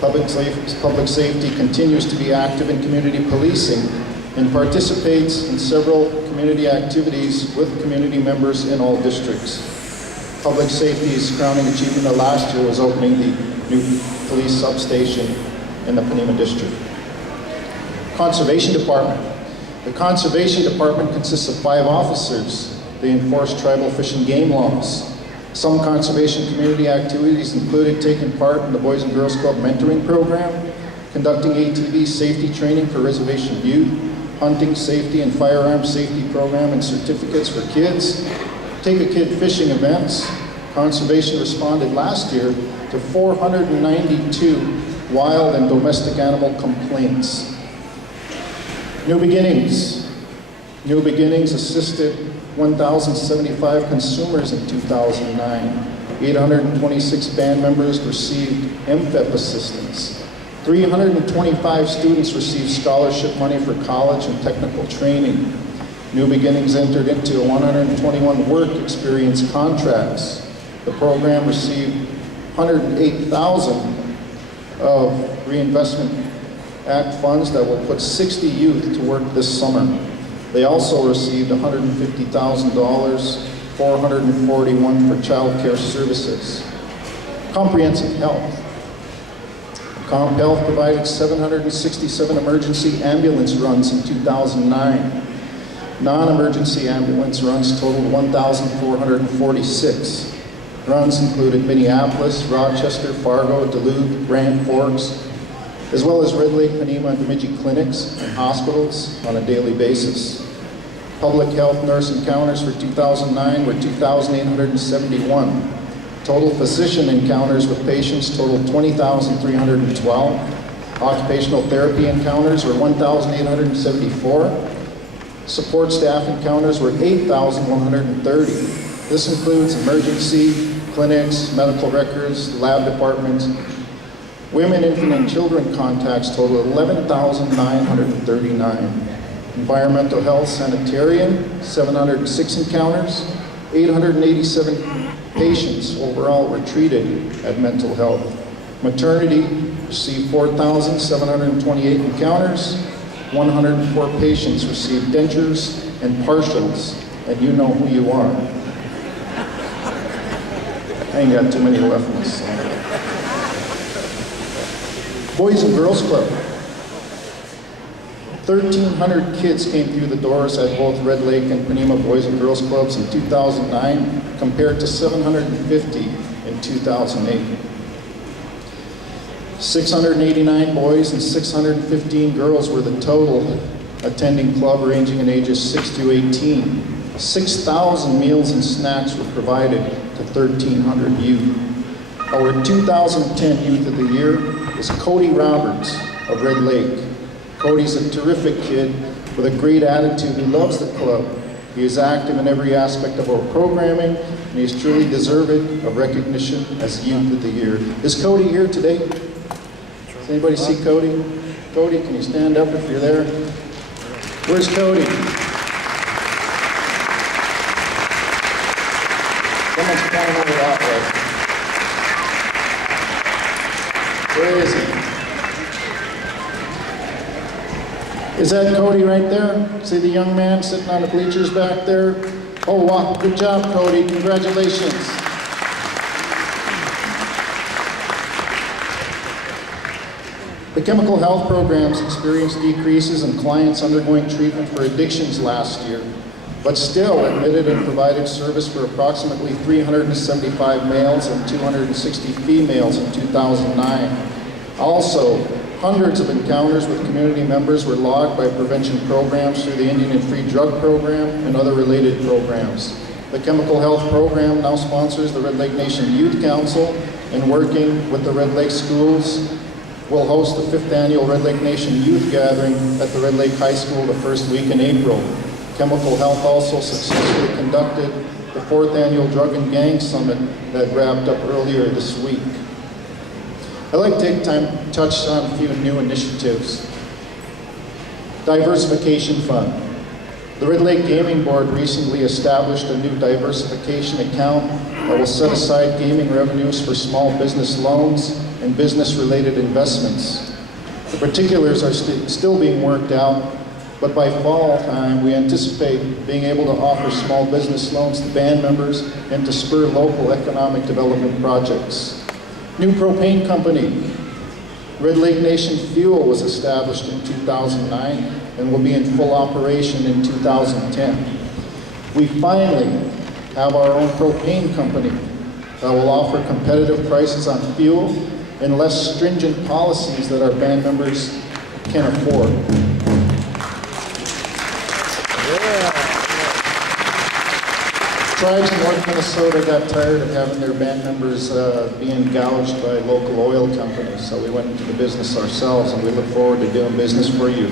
Public safety continues to be active in community policing and participates in several community activities with community members in all districts. Public safety's crowning achievement of last year was opening the new police substation in the Panema district. Conservation Department. The Conservation Department consists of 5 officers. They enforce tribal fish and game laws. Some conservation community activities included taking part in the Boys and Girls Club mentoring program, conducting ATV safety training for reservation youth, hunting safety and firearms safety program and certificates for kids, Take a Kid fishing events. Conservation responded last year to 492 wild and domestic animal complaints. New Beginnings. New Beginnings assisted 1,075 consumers in 2009. 826 band members received MFEP assistance. 325 students received scholarship money for college and technical training. New Beginnings entered into 121 work experience contracts. The program received $108,000 of Reinvestment Act funds that will put 60 youth to work this summer. They also received $150,000, 441 for child care services. Comprehensive Health. Comp Health provided 767 emergency ambulance runs in 2009. Non-emergency ambulance runs totaled 1,446. Runs included Minneapolis, Rochester, Fargo, Duluth, Grand Forks, as well as Red Lake, Panema, and Bemidji clinics and hospitals on a daily basis. Public health nurse encounters for 2009 were 2,871. Total physician encounters with patients totaled 20,312. Occupational therapy encounters were 1,874. Support staff encounters were 8,130. This includes emergency, clinics, medical records, lab departments. Women, infant, and children contacts totaled 11,939. Environmental health sanitarian, 706 encounters. 887 patients overall were treated at mental health. Maternity received 4,728 encounters. 104 patients received dentures and partials, and you know who you are. I ain't got too many left in this song. Boys and Girls Club. 1,300 kids came through the doors at both Red Lake and Panema Boys and Girls Clubs in 2009, compared to 750 in 2008. 689 boys and 615 girls were the total attending club, ranging in ages 6 to 18. 6,000 meals and snacks were provided to 1,300 youth. Our 2010 Youth of the Year is Cody Roberts of Red Lake. Cody's a terrific kid with a great attitude. He loves the club. He is active in every aspect of our programming, and he is truly deserving of recognition as Youth of the Year. Is Cody here today? Does anybody see Cody? Cody, can you stand up if you're there? Where's Cody? Someone's pointing over that way. Where is he? Is that Cody right there? See the young man sitting on the bleachers back there? Oh, wow, good job, Cody. Congratulations. The chemical health programs experienced decreases in clients undergoing treatment for addictions last year, but still admitted and provided service for approximately 375 males and 260 females in 2009. Also, hundreds of encounters with community members were logged by prevention programs through the Indian and Free Drug Program and other related programs. The Chemical Health Program now sponsors the Red Lake Nation Youth Council, and working with the Red Lake schools, will host the 5th annual Red Lake Nation Youth Gathering at the Red Lake High School the first week in April. Chemical Health also successfully conducted the 4th annual Drug and Gang Summit that wrapped up earlier this week. I'd like to take time to touch on a few new initiatives. Diversification Fund. The Red Lake Gaming Board recently established a new diversification account that will set aside gaming revenues for small business loans, and business-related investments. The particulars are still being worked out, but by fall time, we anticipate being able to offer small business loans to band members and to spur local economic development projects. New propane company. Red Lake Nation Fuel was established in 2009 and will be in full operation in 2010. We finally have our own propane company that will offer competitive prices on fuel and less stringent policies that our band members can afford. Tribes in North Minnesota got tired of having their band members being gouged by local oil companies, so we went into the business ourselves, and we look forward to doing business for you.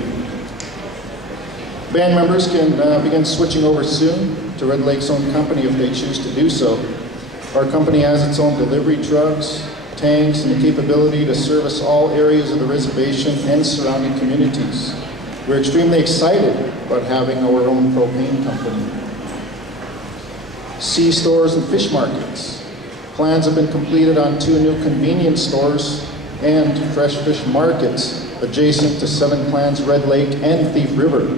Band members can begin switching over soon to Red Lake's own company if they choose to do so. Our company has its own delivery trucks, tanks, and the capability to service all areas of the reservation and surrounding communities. We're extremely excited about having our own propane company. Sea stores and fish markets. Plans have been completed on 2 new convenience stores and fresh fish markets adjacent to Seven Clans Red Lake and Thief River.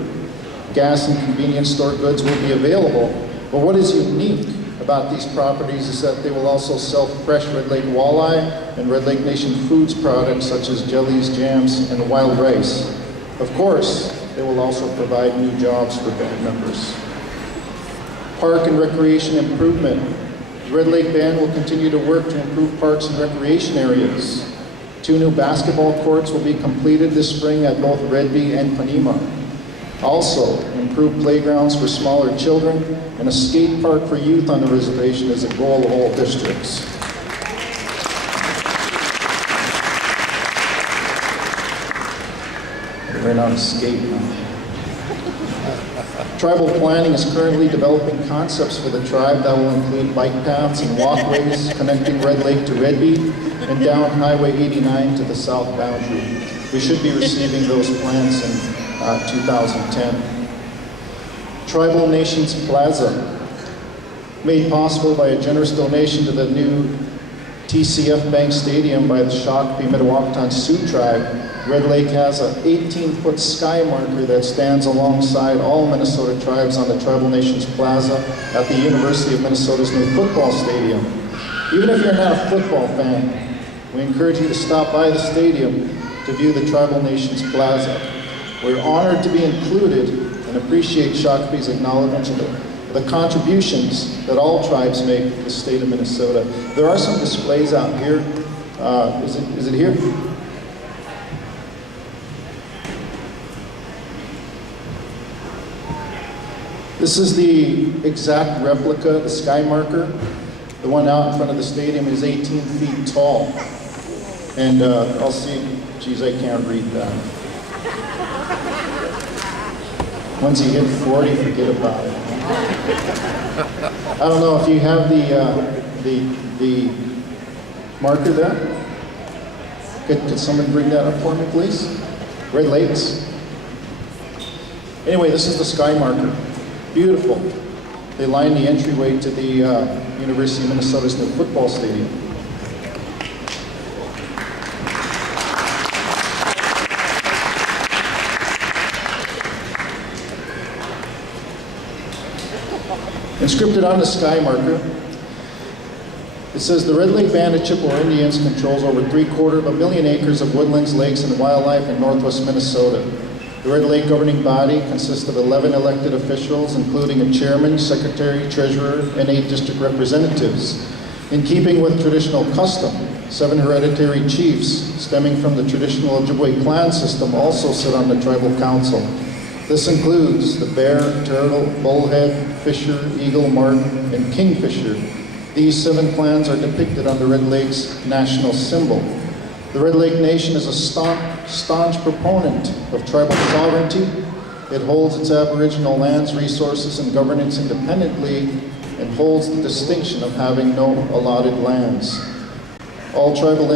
Gas and convenience store goods will be available, but what is unique about these properties is that they will also sell fresh Red Lake walleye and Red Lake Nation Foods products such as jellies, jams, and wild rice. Of course, they will also provide new jobs for band members. Park and recreation improvement. The Red Lake Band will continue to work to improve parks and recreation areas. 2 new basketball courts will be completed this spring at both Redby and Panema. Also, improved playgrounds for smaller children and a skate park for youth on the reservation is a goal of all districts. I ran out of skate now. Tribal planning is currently developing concepts for the tribe that will include bike paths and walkways connecting Red Lake to Redby and down Highway 89 to the south boundary. We should be receiving those plans in 2010. Tribal Nations Plaza, made possible by a generous donation to the new TCF Bank Stadium by the Shakopee Mdewakanton Sioux Tribe. Red Lake has an 18-foot sky marker that stands alongside all Minnesota tribes on the Tribal Nations Plaza at the University of Minnesota's new football stadium. Even if you're not a football fan, we encourage you to stop by the stadium to view the Tribal Nations Plaza. We're honored to be included and appreciate Shakopee's acknowledgement of the contributions that all tribes make to the state of Minnesota. There are some displays out here. Is it here? This is the exact replica, the sky marker. The one out in front of the stadium is 18 feet tall. And I'll see, geez, I can't read that. Once you hit 40, forget about it. I don't know if you have the marker there. Could someone bring that up for me, please? Red Lakes. Anyway, this is the sky marker. Beautiful. They line the entryway to the University of Minnesota's new football stadium. Inscripted on the sky marker, it says the Red Lake Band of Chippewa Indians controls over 750,000 acres of woodlands, lakes, and wildlife in northwest Minnesota. The Red Lake governing body consists of 11 elected officials, including a chairman, secretary, treasurer, and 8 district representatives. In keeping with traditional custom, 7 hereditary chiefs stemming from the traditional Ojibwe clan system also sit on the tribal council. This includes the bear, turtle, bullhead, fisher, eagle, marten, and kingfisher. These 7 clans are depicted on the Red Lake's national symbol. The Red Lake Nation is a staunch proponent of tribal sovereignty. It holds its Aboriginal lands, resources, and governance independently, and holds the distinction of having no allotted lands. All tribal